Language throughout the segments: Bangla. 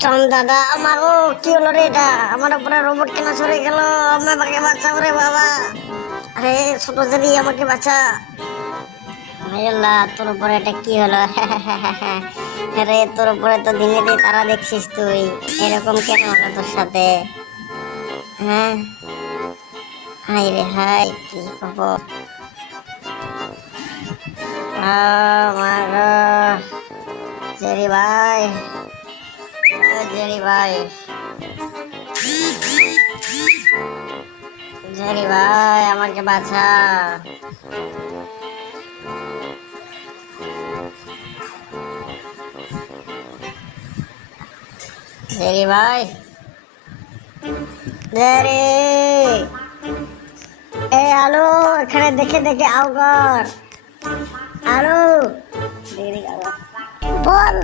চম দাদা, আমার, ও, কি হলো রে এটা? আমার উপরে রোবট কেন সরে গেল? আমাকে বাঁচাও রে বাবা। আরে, ছোট দিদি আমাকে বাঁচা। আল্লাহ তোর উপরে এটা কি হলো? আরে, তোর উপরে তো দিনে দিনে তারা দেখছিস তুই। এরকম কেন হলো তোর সাথে? হ্যাঁ? হাই রে হাই, কি খবর? আমার জেরি ভাই। জেরি ভাই জেরি ভাই আমাকে বাঁচা। জেরি ভাই জেরি এ আলো এখানে দেখে দেখে আও কর আলো বল।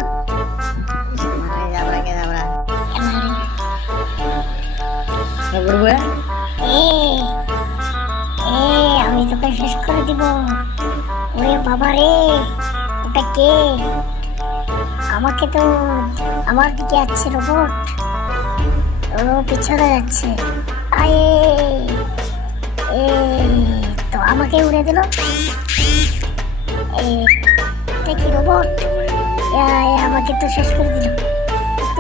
এ এ, আমি তোকে শেষ করে দিব। ওরে বাবা রে, ওটা কে? আমাকে তো, আমার দিকে আসছে রোবট ও পিছনে যাচ্ছে। আয়ে, এ, তো আমাকে উড়ে দিল। এটা কি রোবট আমাকে তো শেষ করে দিল।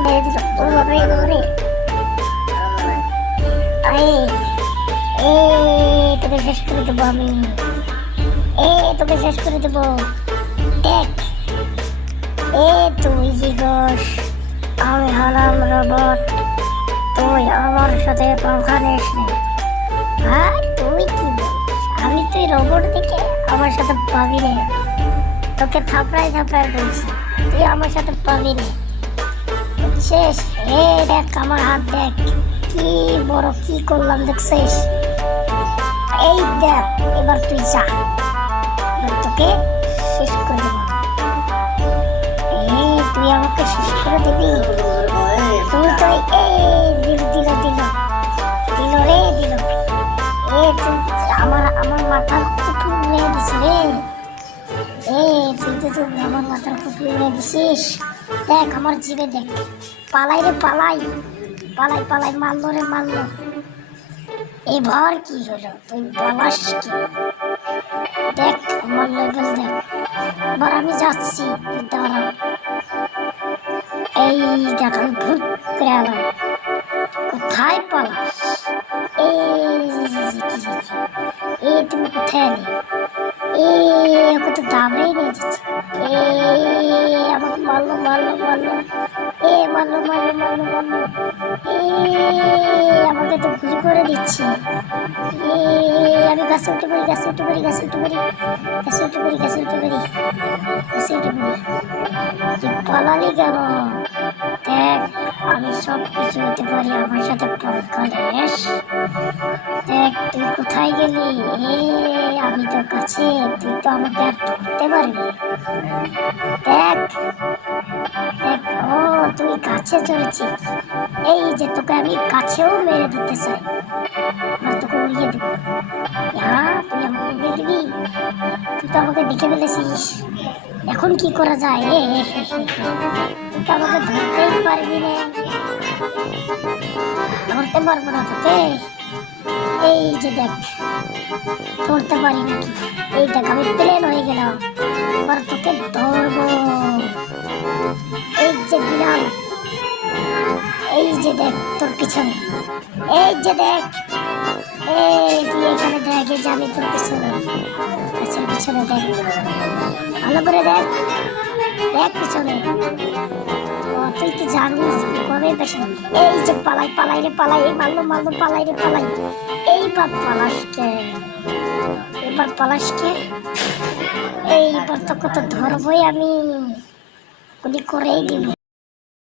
মেরে দিল। ও বাবা রে। শেষ করে দেবো আমি। এ তোকে শেষ করে দেবো। দেখ। এ তুই জিগস আমি হলাম রোবট তুই আমার সাথে পাখা নিস নি। হ্যাঁ তুই কি আমি তুই রোবট দেখে আমার সাথে পাবি রে। তোকে থাপড়াই থাপড়াই বলছি, তুই আমার সাথে পাবি রে। শেষ এ দেখ, আমার হাত দেখ। কি বড় কি করলাম, দেখছিস? দেখ এবার তুই যা। তোকে শেষ করে দেবো। এই, তুই আমাকে শেষ করে দিবি? তুই তো এই দিল দিল দিল। রে, দিল। এ, তুই আমার আমার মাথার কুটু উড়ে দিস রে। এ, তুই তো, তুই আমার মাথার কুটু উড়ে দিছিস। দেখ, আমার জিভে দেখ। পালাই রে, পালাই। পালাই পালাই, মারলো রে, মারলো। এবার কি হলো? তুই বলাস কি? দেখ, আমার লেভেল দেখ। এবার আমি যাচ্ছি, দাঁড়া। এই দেখ, আমি ভূত করে এলাম। কোথায় পালাস? তুমি কোথায় এই ওকে তো নিয়ে এই, আমাকে মারলো মারলো মারলো। এ মারলো মারলো মারলো মারলো। এ আমাকে তো গুলি করে দিচ্ছে। আমি গাছে উঠে পড়ি, গাছে উঠে পড়ি, গাছে উঠে পড়ি, গাছে উঠে পড়ি, গাছে উঠে পড়ি, গাছে উঠে পড়ি। তুই কেন? দেখ, আমি সব কিছু হতে পারি, আমার সাথে পরীক্ষা নেস দেখ, তুই কোথায় গেলি? আমি তোর কাছে, তুই তো আমাকে আর ধরতে পারবি। দেখ দেখ, ও, তুই কাছে চলেছিস এই যে তোকে আমি কাছেও মেরে দিতে চাই তোকে উড়িয়ে দেবো হ্যাঁ তুই আমাকে উড়িয়ে দিবি তুই তো আমাকে দেখে ফেলেছিস এখন কি করা যায় এ। তুই তো আমাকে ধরতেই পারবি না ধরতে পারব না তোকে এই যে দেখ ধরতে পারি নাকি এই দেখ আমি প্লেন হয়ে গেলাম এবার তোকে ধরবো এই যে দিলাম এই যে দেখ, তোর পিছনে। এই যে দেখ। এই, তুই এখানে দেখ, এই যে আমি তোর পিছনে। আচ্ছা পিছনে দেখ। ভালো করে দেখ। দেখ পিছনে। তুই তো জানিস কবে পেছনে। এই যে পালাই পালাই রে, পালাই। এই মারলো মারলো, পালাই রে, পালাই। এইবার পালাসকে এবার পালাসকে এইবার তো কত ধরবই আমি। গুলি করেই দিব।